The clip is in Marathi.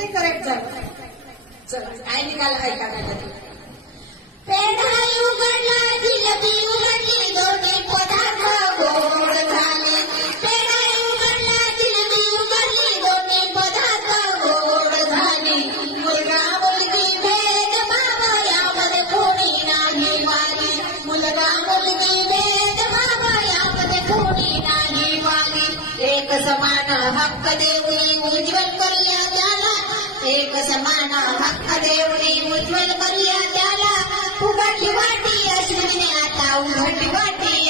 करेक्ट झालं. चला काय निघाला ऐका काय पेढा उघडला जिलेबी उघडली दोन्ही पदार्थ गोड झाले. पेढा उघडला जिलेबी उघडली दोन्ही पदार्थ गोड झाले. मुलगा मुलगी भेदभाव यामध्ये कोणी नाही वाली. मुलगा मुलगी भेदभाव यामध्ये कोणी नाही वाली. एक समान हक्क देऊनी उज्ज्वल करूया त्याला. एक समान हक्क देऊनी उज्ज्वल करूया त्याला. उघडली वाटी अश्विनी आता उघडली वाटी